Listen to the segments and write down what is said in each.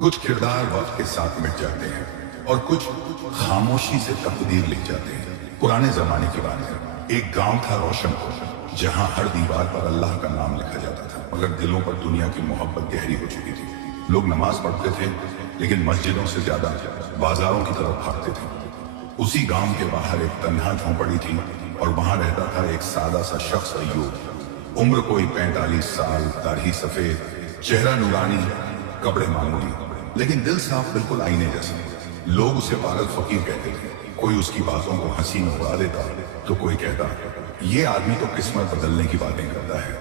कुछ किरदार वक्त के साथ मिट जाते हैं और कुछ खामोशी से तकदीर ले जाते हैं। पुराने जमाने की बात है, एक गांव था रोशनपुर, जहां हर दीवार पर अल्लाह का नाम लिखा जाता था, मगर दिलों पर दुनिया की मोहब्बत गहरी हो चुकी थी। लोग नमाज पढ़ते थे, लेकिन मस्जिदों से ज्यादा बाजारों की तरफ भागते थे। उसी गांव के बाहर एक तन्हा झोंपड़ी थी और वहां रहता था एक सादा सा शख्स, अय्यूब। उम्र कोई 45 साल, दाढ़ी सफेद, चेहरा नूरानी, कपड़े मामूली, लेकिन दिल साफ, बिल्कुल आईने जैसा। लोग उसे पागल फकीर कहते थे। कोई उसकी बातों को हंसी में उड़ा देता तो कोई कहता ये आदमी तो किस्मत बदलने की बातें करता है,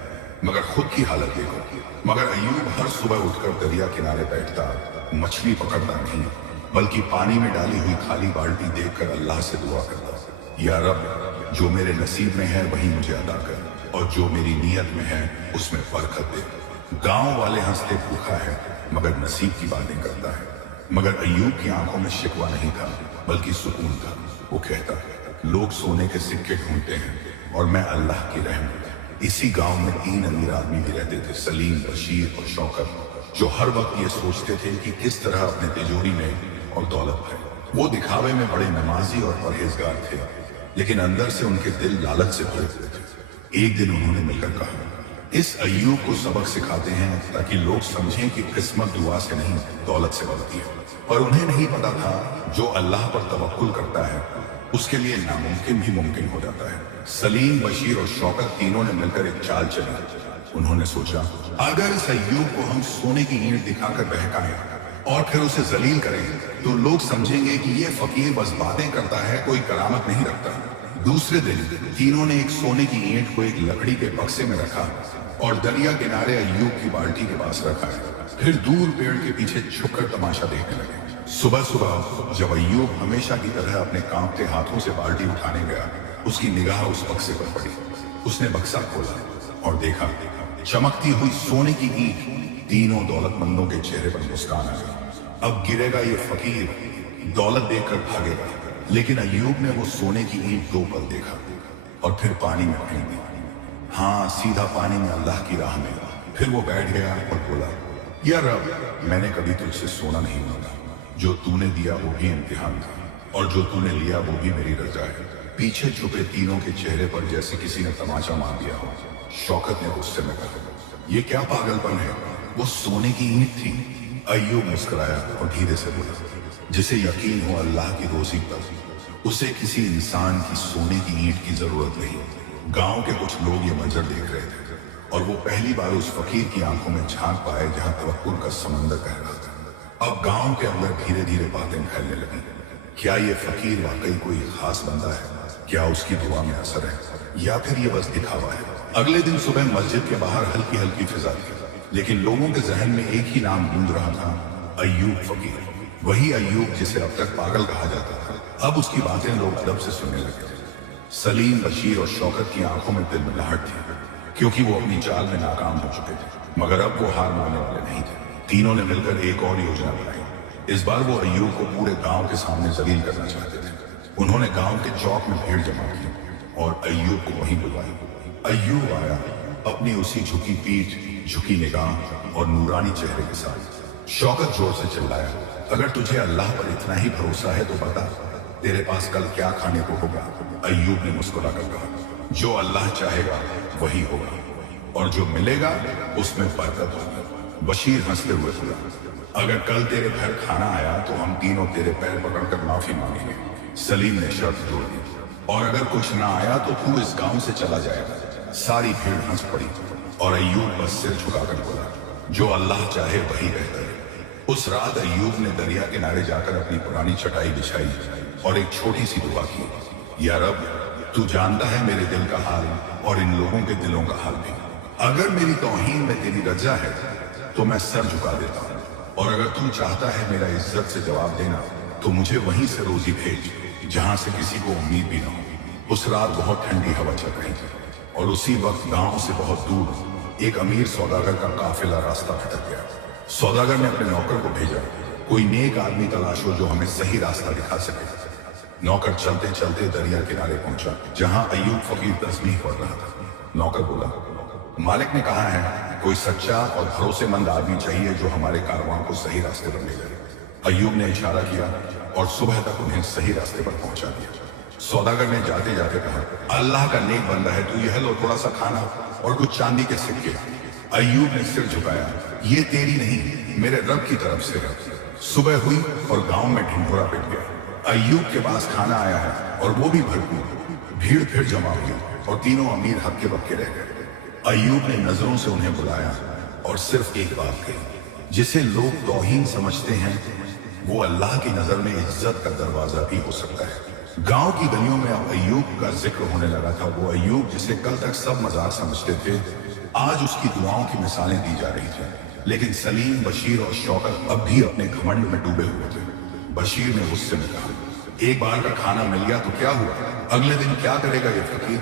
मगर खुद की हालत देखो। मगर अय्यूब हर सुबह उठकर दरिया किनारे बैठता, मछली पकड़ता नहीं, बल्कि पानी में डाली हुई खाली बाल्टी देखकर अल्लाह से दुआ करता, या रब, जो मेरे नसीब में है वही मुझे अदा कर, और जो मेरी नीयत में है उसमें बरकत दे। गांव वाले हंसते, भूखा है मगर नसीब की बातें करता है। मगर अय्यूब की आंखों में शिकवा नहीं था, बल्कि सुकून था। वो कहता, लोग सोने के सिक्के ढूंढते हैं और मैं अल्लाह की रहमत। इसी गांव में 3 अमीर आदमी भी रहते थे, सलीम, बशीर और शौकत, जो हर वक्त ये सोचते थे कि किस तरह अपने तिजोरी में और दौलत है। वो दिखावे में बड़े नमाजी और परहेजगार थे, लेकिन अंदर से उनके दिल लालच से भरे हुए थे। एक दिन उन्होंने मिलकर कहा, इस अय्यूब को सबक सिखाते हैं ताकि लोग समझें कि किस्मत दुआ से नहीं, दौलत से बनती है। पर उन्हें नहीं पता था, जो अल्लाह पर तवक्कुल करता है उसके लिए नामुमकिन भी मुमकिन हो जाता है। सलीम, बशीर और शौकत तीनों ने मिलकर एक चाल चली। उन्होंने सोचा, अगर इस अय्यूब को हम सोने की ईंट दिखाकर बहकाएं और फिर उसे जलील करें तो लोग समझेंगे कि ये फकीर बस बातें करता है, कोई करामत नहीं रखता। दूसरे दिन तीनों ने एक सोने की ईंट को एक लकड़ी के बक्से में रखा और दरिया किनारे अय्यूब की बाल्टी के पास रखा है। फिर दूर पेड़ के पीछे छुपकर तमाशा देखने लगे। सुबह सुबह जब अय्यूब हमेशा की तरह अपने कांपते हाथों से बाल्टी उठाने गया, उसकी निगाह उस बक्से पर पड़ी। उसने बक्सा खोला और देखा, चमकती हुई सोने की ईंट। तीनों दौलतमंदों के चेहरे पर मुस्कान आ गई। अब गिरेगा ये फकीर, दौलत देखकर भागेगा। लेकिन अय्यूब ने वो सोने की ईंट 2 पल देखा और फिर पानी में फेंक दी। हाँ, सीधा पानी में, अल्लाह की राह में। फिर वो बैठ गया और बोला, या रब, मैंने कभी तुझसे सोना नहीं मांगा। जो तूने दिया वो भी इम्तिहान था, और जो तूने लिया वो भी मेरी रजा है। पीछे छुपे तीनों के चेहरे पर जैसे किसी ने तमाचा मार दिया हो। शौकत ने गुस्से में कहा, ये क्या पागलपन है, वो सोने की ईंट थी। अय्यूब मुस्कुराया और धीरे से बोला, जिसे यकीन हो अल्लाह की रोजी पर, उसे किसी इंसान की सोने की ईंट की जरूरत नहीं। गांव के कुछ लोग ये मंजर देख रहे थे और वो पहली बार उस फकीर की आंखों में झांक पाए जहां तवक्कुल का समंदर बह रहा था। अब गांव के अंदर धीरे धीरे बातें फैलने लगी। क्या ये फकीर वाकई कोई खास बंदा है? क्या उसकी दुआ में असर है, या फिर ये बस दिखावा है? अगले दिन सुबह मस्जिद के बाहर हल्की हल्की फिजा थी, लेकिन लोगों के जहन में एक ही नाम गूंज रहा था, अय्यूब फकीर। वही अय्यूब जिसे अब तक पागल कहा जाता था। अब उसकी बातें लोग अदब से सुनने लगे थे। सलीम, बशीर और शौकत की आंखों में तिलमिलाहट थी, क्योंकि वो अपनी चाल में नाकाम हो चुके थे, मगर अब वो हार मानने वाले नहीं थे। तीनों ने मिलकर एक और योजना बनाई। इस बार वो अय्यूब को पूरे गांव के सामने जलील करना चाहते थे। उन्होंने गांव के चौक में भीड़ जमा की और अय्यूब को वहीं बुलवाया। अय्यूब आया, अपनी उसी झुकी पीठ, झुकी निगाह और नूरानी चेहरे के साथ। शौकत जोर से चिल्लाया, अगर तुझे अल्लाह पर इतना ही भरोसा है तो बता, तेरे पास कल क्या खाने को होगा? अय्यूब ने मुस्कुराकर कहा, जो अल्लाह चाहेगा वही होगा, और जो मिलेगा उसमें बरकत होगी। बशीर हंसते हुए बोला, अगर कल तेरे घर खाना आया तो हम तीनों तेरे पैर पकड़कर माफी मांगेंगे। सलीम ने शर्त जोड़ दी, और अगर कुछ ना आया तो तू इस गांव से चला जाएगा। सारी भीड़ हंस पड़ी और अय्यूब बस सिर झुकाकर बोला, जो अल्लाह चाहे वही बेहतर है। उस रात अय्यूब ने दरिया किनारे जाकर अपनी पुरानी चटाई बिछाई और एक छोटी सी दुआ की, या रब, तू जानता है मेरे दिल का हाल और इन लोगों के दिलों का हाल भी। अगर मेरी तौहीन में तेरी रजा है तो मैं सर झुका देता हूँ, और अगर तू चाहता है मेरा इज्जत से जवाब देना तो मुझे वहीं से रोजी भेज जहां से किसी को उम्मीद भी ना हो। उस रात बहुत ठंडी हवा चल रही थी और उसी वक्त गांव से बहुत दूर एक अमीर सौदागर का काफिला रास्ता भटक गया। सौदागर ने अपने नौकर को भेजा, कोई नेक आदमी तलाशो जो हमें सही रास्ता दिखा सके। नौकर चलते चलते दरिया किनारे पहुंचा, जहां अय्यूब फकीर तस्बीह पढ़ रहा था। नौकर बोला, मालिक ने कहा है कोई सच्चा और भरोसेमंद आदमी चाहिए जो हमारे कारवां को सही रास्ते पर ले जाए। अय्यूब ने इशारा किया और सुबह तक उन्हें सही रास्ते पर पहुंचा दिया। सौदागर ने जाते जाते कहा, अल्लाह का नेक बंदा है, तू यह लो थोड़ा सा खाना और कुछ चांदी के सिक्के। अय्यूब ने सिर झुकाया, ये तेरी नहीं, मेरे रब की तरफ से है। सुबह हुई और गांव में ढिंढोरा पिट गया। अय्यूब के पास खाना आया है और वो भी भरपूर। भीड़ फिर जमा हुई और तीनों अमीर हक्के बक्के रह गए। अय्यूब ने नजरों से उन्हें बुलाया और सिर्फ एक बात कही, जिसे लोग तौहीन समझते हैं वो अल्लाह की नजर में इज्जत का दरवाजा भी हो सकता है। गांव की गलियों में अब अय्यूब का जिक्र होने लगा था। वो अय्यूब जिसे कल तक सब मजाक समझते थे, आज उसकी दुआओं की मिसालें दी जा रही थी। लेकिन सलीम, बशीर और शौकत अब भी अपने घमंड में डूबे हुए थे। बशीर ने गुस्से में कहा, एक बार का खाना मिल गया तो क्या हुआ, अगले दिन क्या करेगा ये फकीर।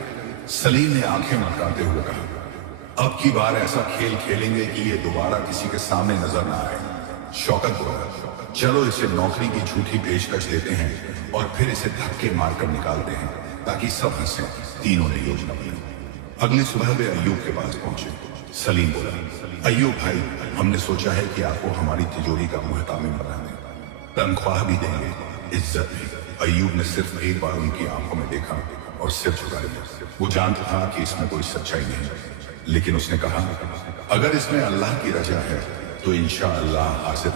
सलीम ने आंखें मटकाते हुए कहा, अब की बार ऐसा खेल खेलेंगे कि ये दोबारा किसी के सामने नजर ना आए। शौकत बोला, चलो इसे नौकरी की झूठी पेशकश देते हैं और फिर इसे धक्के मारकर निकालते हैं ताकि सब हंसे। तीनों ने योजना बनाई। अगली सुबह वे अय्यूब के पास पहुंचे। सलीम बोला, अय्यूब भाई, हमने सोचा है कि आपको हमारी तिजोरी का मुहतामिम बना दें, तनख्वाह भी देंगे, इज्जत भी। अय्यूब ने सिर्फ एक बार उनकी आंखों में देखा और सिर झुका लिया। वो जानता था कि इसमें कोई सच्चाई नहीं, लेकिन उसने कहा, अगर इसमें अल्लाह की रजा है तो इंशाअल्लाह हासिल।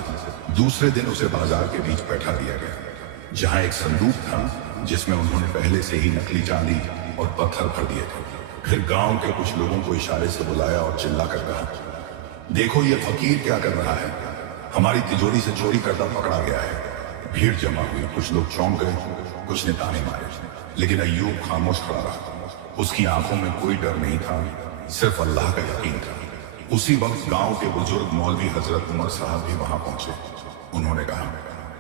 दूसरे दिन उसे बाजार के बीच बैठा दिया गया, जहां एक संदूक था जिसमें उन्होंने पहले से ही नकली चांदी और पत्थर भर दिए थे। फिर गांव के कुछ लोगों को इशारे से बुलाया और चिल्लाकर कहा, देखो ये फकीर क्या कर रहा है, हमारी तिजोरी से चोरी करता पकड़ा गया है। भीड़ जमा हुई, कुछ लोग चौंक गए, कुछ ने ताने मारे, लेकिन अय्यूब खामोश खड़ा रहा। उसकी आंखों में कोई डर नहीं था, सिर्फ अल्लाह का यकीन था। उसी वक्त गांव के बुजुर्ग मौलवी हजरत उमर साहब भी वहां पहुंचे। उन्होंने कहा,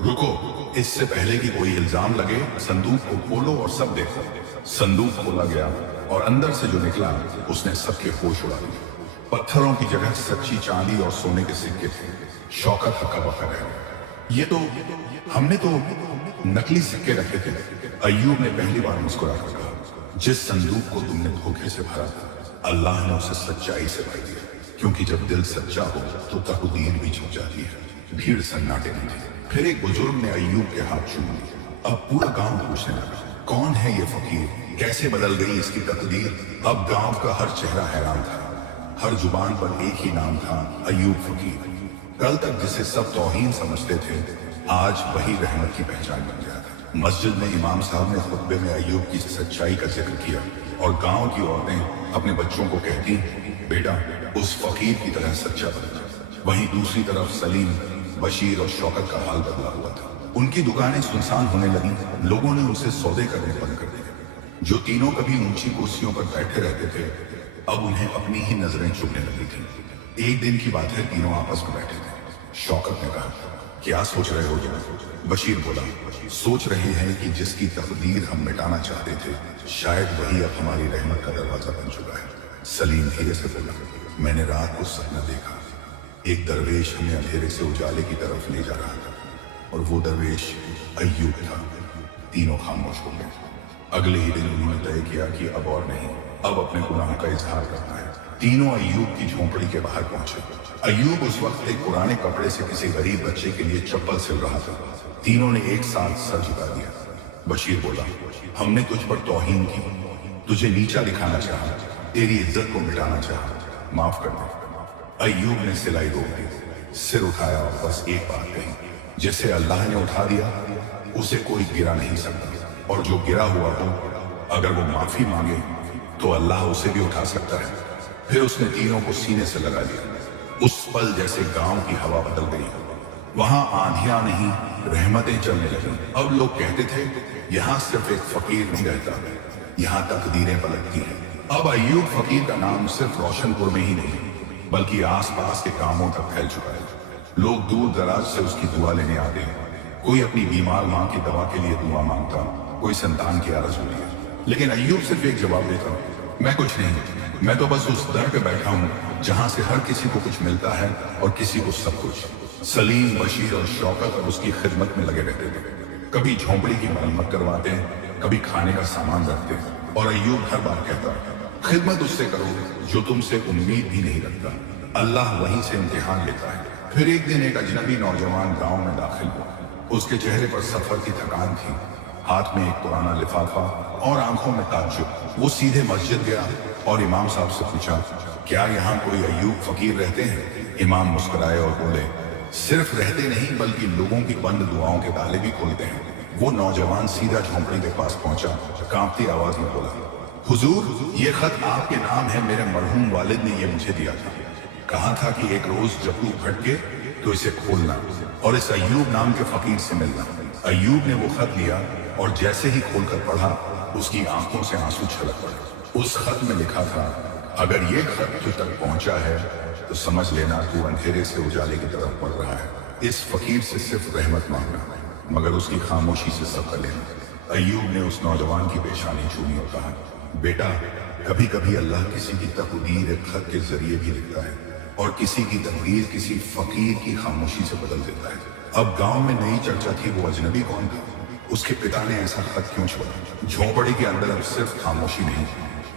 रुको, इससे पहले कि कोई इल्जाम लगे संदूक को खोलो और सब देखो। संदूक खोला गया और अंदर से जो निकला उसने सबके होश उड़ा दिए। पत्थरों की जगह सच्ची चांदी और सोने के सिक्के थे। शौकत हक्का बक्का रह गया, ये तो हमने तो नकली सिक्के रखे थे। अय्यूब ने पहली बार मुस्कुरा कर कहा, जिस संदूक को तुमने धोखे से भरा था अल्लाह ने उसे सच्चाई से भर दिया, क्योंकि जब दिल सच्चा हो तो तकदीर भी झुक जाती है। भीड़ सन्नाटे में थी। फिर एक बुजुर्ग ने अय्यूब के हाथ चूम लिए। अब पूरा गांव पूछने लगा, कौन है ये फकीर, कैसे बदल गई इसकी तकदीर। अब गांव का हर चेहरा हैरान था, हर जुबान पर एक ही नाम था, अय्यूब फकीर। कल तक जिसे सब तौहीन समझते थे, आज वही रहमत की पहचान बन गया था। मस्जिद में इमाम साहब ने खुतबे में अय्यूब की सच्चाई का जिक्र किया और गांव की औरतें अपने बच्चों को कहती, बेटा उस फकीर की तरह सच्चा बन जा। वहीं दूसरी तरफ सलीम, बशीर और शौकत का हाल बदला हुआ था। उनकी दुकानें सुनसान होने लगी, लोगों ने उनसे सौदे करने बंद कर दिए। जो तीनों कभी ऊंची कुर्सियों पर बैठे रहते थे, अब उन्हें अपनी ही नजरें चुभने लगी थी। एक दिन की बात है, तीनों आपस में बैठे थे। शौकत ने कहा, क्या सोच रहे हो जनाब? बशीर बोला, सोच रहे हैं कि जिसकी तकदीर हम मिटाना चाहते थे, शायद वही अब हमारी रहमत का दरवाजा बन चुका है। सलीम धीरे से बोला, मैंने रात को सपना देखा, एक दरवेश हमें अंधेरे से उजाले की तरफ ले जा रहा था और वो दरवेश अय्यूब था। तीनों खामोश हो गए। अगले ही दिन उन्होंने तय किया कि अब और नहीं, अब अपने गुनाहों का इजहार करना है। तीनों अय्यूब की झोंपड़ी के बाहर पहुंचे। अय्यूब उस वक्त एक पुराने कपड़े से किसी गरीब बच्चे के लिए चप्पल सिल रहा था। तीनों ने एक साथ सर झुका दिया। बशीर बोला, हमने तुझ पर तौहीन की, तुझे नीचा दिखाना चाहा, तेरी इज्जत को मिटाना चाहा, माफ कर दे। अय्यूब ने सिलाई रोक दी, सिर उठाया और बस एक बात कही, जिसे अल्लाह ने उठा दिया उसे कोई गिरा नहीं सकता, और जो गिरा हुआ हो अगर वो माफी मांगे तो अल्लाह उसे भी उठा सकता है। फिर उसने तीनों को सीने से लगा लिया। उस पल जैसे गांव की हवा बदल गई। वहां आंधियां नहीं, रहमतें चलने लगी। अब लोग कहते थे, यहाँ सिर्फ एक फकीर नहीं रहता, यहाँ तकदीरें पलटती हैं। अब अय्यूब फकीर का नाम सिर्फ रोशनपुर में ही नहीं, बल्कि आसपास के गांवों तक फैल चुका है। लोग दूर दराज से उसकी दुआ लेने आते हैं। कोई अपनी बीमार माँ की दवा के लिए दुआ मांगता, कोई संतान की आरज़ू लिए। लेकिन अय्यूब सिर्फ एक जवाब देता, मैं कुछ नहीं, मैं तो बस उस दर पे बैठा हूँ जहां से हर किसी को कुछ मिलता है और किसी को सब कुछ। सलीम, बशीर और शौकत और उसकी खिदमत में लगे रहते थे। कभी झोंपड़ी की मरम्मत करवाते, कभी खाने का सामान रखते, और अय्यूब हर बार कहता, खिदमत उससे करो जो तुमसे उम्मीद भी नहीं रखता। अल्लाह वहीं से इम्तिहान लेता है। फिर एक दिन एक अजनबी नौजवान गांव में दाखिल हुआ। उसके चेहरे पर सफर की थकान थी, हाथ में एक पुराना लिफाफा और आंखों में ताज्जुब। वो सीधे मस्जिद गया और इमाम साहब से पूछा, क्या यहाँ कोई अय्यूब फकीर रहते हैं? इमाम मुस्कुराए और बोले, सिर्फ रहते नहीं बल्कि लोगों की बंद दुआओं के ताले भी खोलते हैं। वो नौजवान सीधा झोंपड़ी के पास पहुंचा, कांपती आवाज में बोला, हुजूर, ये खत आपके नाम है, मेरे मरहूम वालिद ने ये मुझे दिया था। कहा था कि एक रोज जब तू भटके तो इसे खोलना और इस अय्यूब नाम के फकीर से मिलना। अय्यूब ने वो खत लिया और जैसे ही खोलकर पढ़ा, उसकी आंखों से आंसू छलक पड़े। उस खत में लिखा था, अगर ये खत तुझ तक पहुंचा है तो समझ लेना तू अंधेरे से उजाले की तरफ बढ़ रहा है। इस फकीर से सिर्फ रहमत मांगना, मगर उसकी खामोशी से सब्र लेना। अय्यूब ने उस नौजवान की पेशानी छूनी और कहा, बेटा, कभी कभी अल्लाह किसी की तकदीर एक खत के जरिए भी लिखता है और किसी की तकदीर किसी फकीर की खामोशी से बदल देता है। अब गांव में नई चर्चा थी, वो अजनबी कौन था? उसके पिता ने ऐसा खत क्यों छोड़ा? झोंपड़ी के अंदर अब सिर्फ खामोशी नहीं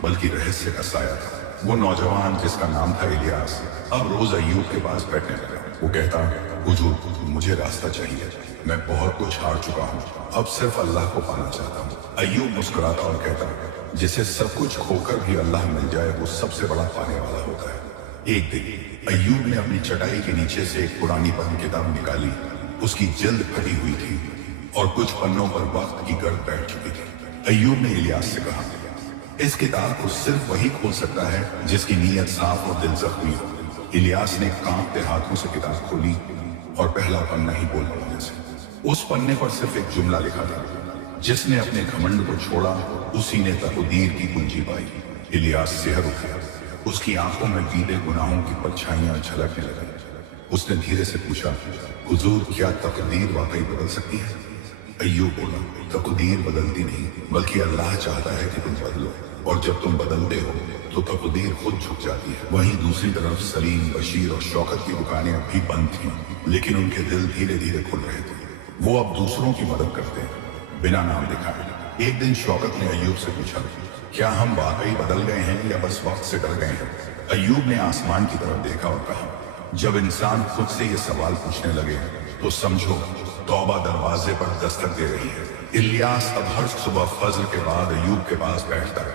बल्कि रहस्य का साया था। वो नौजवान जिसका नाम था इलियास अब रोज अय्यूब के पास बैठने लगा। वो कहता, हुजूर, मुझे रास्ता चाहिए, मैं बहुत कुछ हार चुका हूँ, अब सिर्फ अल्लाह को पाना चाहता हूँ। अय्यूब मुस्कुराता और कहता, जिसे सब कुछ खोकर भी अल्लाह मिल जाए वो सबसे बड़ा पाने वाला होता है। एक दिन अय्यूब ने अपनी चटाई के नीचे से एक पुरानी बंद किताब निकाली। उसकी जल्द फटी हुई थी और कुछ पन्नों पर वक्त की गर्द बैठ चुकी थी। अय्यूब ने इलियास से कहा, इस किताब को सिर्फ वही खोल सकता है जिसकी नीयत साफ और दिल जख्मी हो। इलियास ने कांपते हाथों से किताब खोली और पहला पन्ना ही बोल पड़ने से उस पन्ने पर सिर्फ एक जुमला लिखा था, जिसने अपने घमंड को छोड़ा उसी ने तकदीर की कुंजी पाई। इलियास सिहर उठा, उसकी आंखों में बीते गुनाहों की परछाइयां झलकने लगी। उसने धीरे से पूछा, हुजूर, क्या तकदीर वाकई बदल सकती है? अय्यूब बोला, तकदीर बदलती नहीं बल्कि अल्लाह चाहता है कि तुम बदलो, और जब तुम बदलते हो तो तकदीर खुद झुक जाती है। वहीं दूसरी तरफ सलीम, बशीर और शौकत की दुकानें अब भी बंद थीं, लेकिन उनके दिल धीरे धीरे खुल रहे थे। वो अब दूसरों की मदद करते हैं बिना नाम दिखाए। एक दिन शौकत ने अय्यूब से पूछा, क्या हम वाकई बदल गए हैं या बस वक्त से डर गए हैं? अय्यूब ने आसमान की तरफ देखा और कहा, जब इंसान खुद से ये सवाल पूछने लगे तो समझो तौबा दरवाजे पर दस्तक दे रही है। इलियास अब हर सुबह फजर के बाद अय्यूब के पास बैठता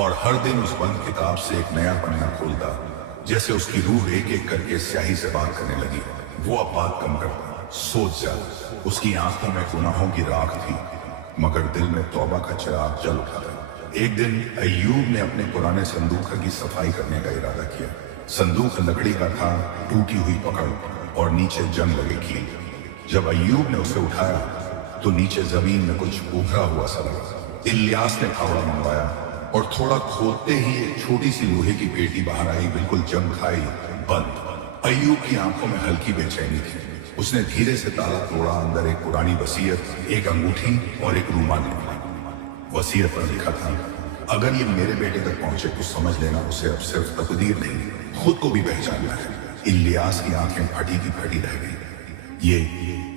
और हर दिन उस बंद किताब से एक नया पन्ना खोलता, जैसे उसकी रूह एक एक करके स्याही से बात करने लगी। वो अब बात कम करता, सोच ज्यादा। उसकी आंखों में गुनाहों की राख थी, मगर दिल में तौबा का चिराग जल उठा था। एक दिन अय्यूब ने अपने पुराने संदूक की सफाई करने का इरादा किया। संदूक लकड़ी का था, टूटी हुई पकड़ और नीचे जंग लगे कील। जब अय्यूब ने उसे उठाया तो नीचे जमीन में कुछ उभरा हुआ सा लगा। इलियास ने फावड़ा मंगवाया और थोड़ा खोदते ही एक छोटी सी लोहे की पेटी बाहर आई, बिल्कुल जंग खाई, बंद। अय्यूब की आंखों में हल्की बेचैनी थी। उसने धीरे से ताला तोड़ा। अंदर एक पुरानी वसीयत, एक अंगूठी और एक रूमाल निकला। वसीयत पर लिखा था, अगर ये मेरे बेटे तक पहुंचे तो समझ लेना उसे अब सिर्फ तकदीर नहीं खुद को भी पहचानना है। इलियास की आंखें फटी की फटी रह गई।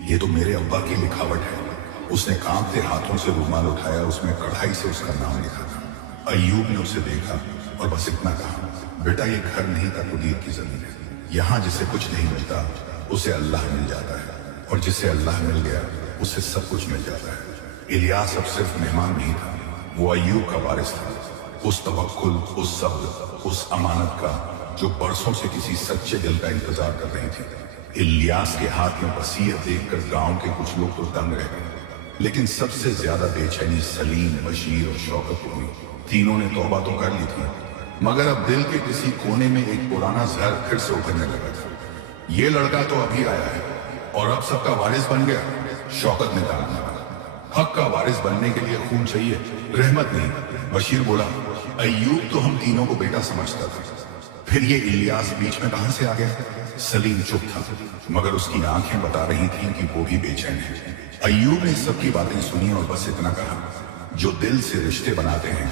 ये तो मेरे अब्बा की लिखावट है। उसने कांपते हाथों से रूमाल उठाया, उसमें कढ़ाई से उसका नाम लिखा था। अय्यूब ने उसे देखा और बस इतना कहा, बेटा, ये घर नहीं तकदीर की जमीन है। यहाँ जिसे कुछ नहीं मिलता उसे अल्लाह मिल जाता है, और जिसे अल्लाह मिल गया उसे सब कुछ मिल जाता है। इलियास अब सिर्फ मेहमान नहीं था, वो अय्यूब का वारिस था। उस तवक्कुल, उस सब्र, उस अमानत का जो बरसों से किसी सच्चे दिल का इंतजार कर रही थी। इलियास के हाथ में वसीयत देखकर गांव के कुछ लोग तो दंग रह गए, लेकिन सबसे ज्यादा बेचैनी सलीम, बशीर और शौकत को हुई। तीनों ने तौबा तो कर ली थी, मगर अब दिल के किसी कोने में एक पुराना जहर फिर से उभरने लगा था। ये लड़का तो अभी आया है और अब सबका वारिस बन गया। शौकत ने कहा, हक का वारिस बनने के लिए खून चाहिए, रहमत नहीं। बशीर बोला, अय्यूब तो हम तीनों को बेटा समझता था, फिर ये इलियास बीच में कहां से आ गया? सलीम चुप था, मगर उसकी आंखें बता रही थीं कि वो भी बेचैन है। अय्यूब ने सबकी बातें सुनी और बस इतना कहा, जो दिल से रिश्ते बनाते हैं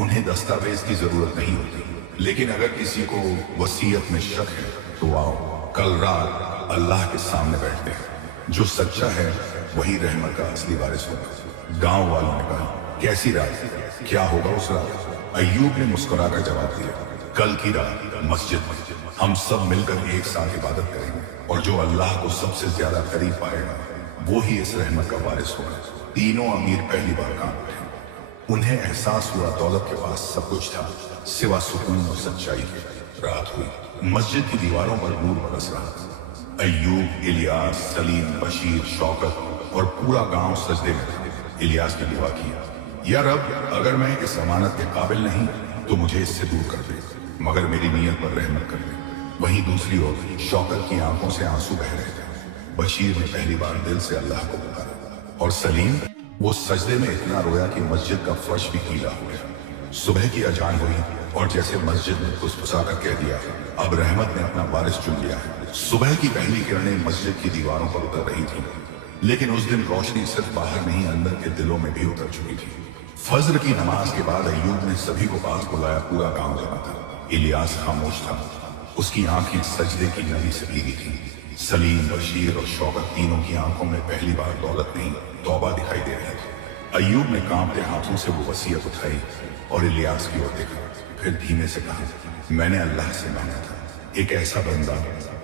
उन्हें दस्तावेज की जरूरत नहीं होती, लेकिन अगर किसी को वसीयत में शक है तो आओ, कल रात अल्लाह के सामने बैठते हैं। जो सच्चा है वही रहमत का असली वारिस होगा। गांव वालों ने कहा, कैसी रात, क्या होगा उस रात? अय्यूब ने मुस्कुराकर जवाब दिया, कल की रात मस्जिद में हम सब मिलकर एक साथ इबादत करेंगे और जो अल्लाह को सबसे ज्यादा करीब पाएगा वो ही इस रहमत का वारिस होगा। तीनों अमीर पहली बार काम उठे। उन्हें एहसास हुआ दौलत के पास सब कुछ था सिवा सुकून और सच्चाई के। रात हुई, मस्जिद की दीवारों पर नूर बरस रहा। अय्यूब, इलियास, सलीम, बशीर, शौकत और पूरा गांव सजदे में था। इलियास ने दुआ किया, या रब, अगर मैं इस अमानत के काबिल नहीं तो मुझे इससे दूर कर दे, मगर मेरी नीयत पर रहमत कर दे। वहीं दूसरी ओर शौकत की आंखों से आंसू बह रहे थे। बशीर ने पहली बार दिल से अल्लाह को पुकारा और सलीम, वो सजदे में इतना रोया कि मस्जिद का फर्श भी गीला हो गया। सुबह की अजान हुई और जैसे मस्जिद ने फुसफुसा कर कह दिया, अब रहमत ने अपना वारिस चुन लिया है। सुबह की पहली किरणें मस्जिद की दीवारों पर उतर रही थी, लेकिन उस दिन रोशनी सिर्फ बाहर नहीं अंदर के दिलों में भी उतर चुकी थी। फजर की नमाज के बाद अय्यूब ने सभी को पास बुलाया। पूरा गांव जमा था। इलियास खामोश था, उसकी आंखें सजदे की नमी से भीगी थी। सलीम, बशीर और शौकत तीनों की आंखों में पहली बार दौलत नहीं तौबा दिखाई दे रही थी। अय्यूब ने कांपते हाथों से वो वसीयत उठाई और इलियास की ओर देखा, फिर धीमे से कहा, मैंने अल्लाह से मांगा था एक ऐसा बंदा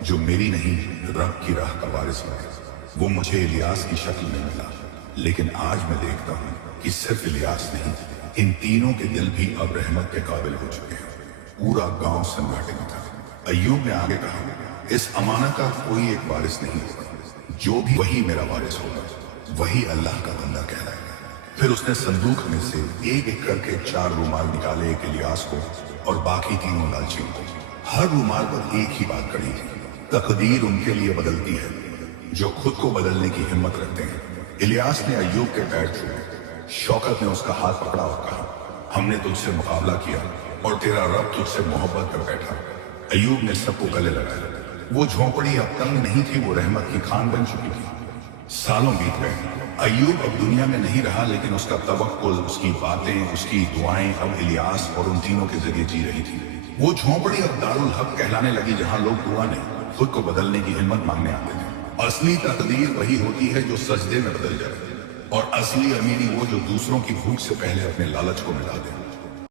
जो मेरी नहीं रब की राह का वारिस बने। वो मुझे इलियास की शक्ल में मिला, लेकिन आज मैं देखता हूँ कि सिर्फ इलियास नहीं, इन तीनों के दिल भी अब रहमत के काबिल हो चुके हैं। पूरा गांव सन्नाटे में था। अय्यूब ने आगे कहा, इस अमानत का कोई एक वारिस नहीं होगा, जो भी वही मेरा वारिस होगा, वही अल्लाह का बंदा कहलाएगा। फिर उसने संदूक में से एक एक करके 4 रूमाल निकाले, एक इलियास को और बाकी तीनों लालचीन को। हर रूमाल पर एक ही बात कड़ी थी, तकदीर उनके लिए बदलती है जो खुद को बदलने की हिम्मत रखते हैं। इलियास ने अय्यूब के पैर छुए। शौकत ने उसका हाथ पकड़ा और कहा, हमने तुझसे मुकाबला किया और तेरा रब तुझसे मोहब्बत कर बैठा। अय्यूब ने सबको गले लगाया। वो झोंपड़ी अब तंग नहीं थी, वो रहमत की खान बन चुकी थी। सालों बीत गए। अय्यूब अब दुनिया में नहीं रहा, लेकिन उसका तवक्कुल, उसकी बातें, उसकी दुआएं अब इलियास और उन तीनों के जरिए जी रही थी। वो झोंपड़ी अब दारुल हक कहलाने लगी, जहां लोग दुआ नहीं, खुद को बदलने की हिम्मत मांगने आते थे। असली तकदीर वही होती है जो सजदे में बदल जाए, और असली अमीरी वो जो दूसरों की भूख से पहले अपने लालच को मिटा दे।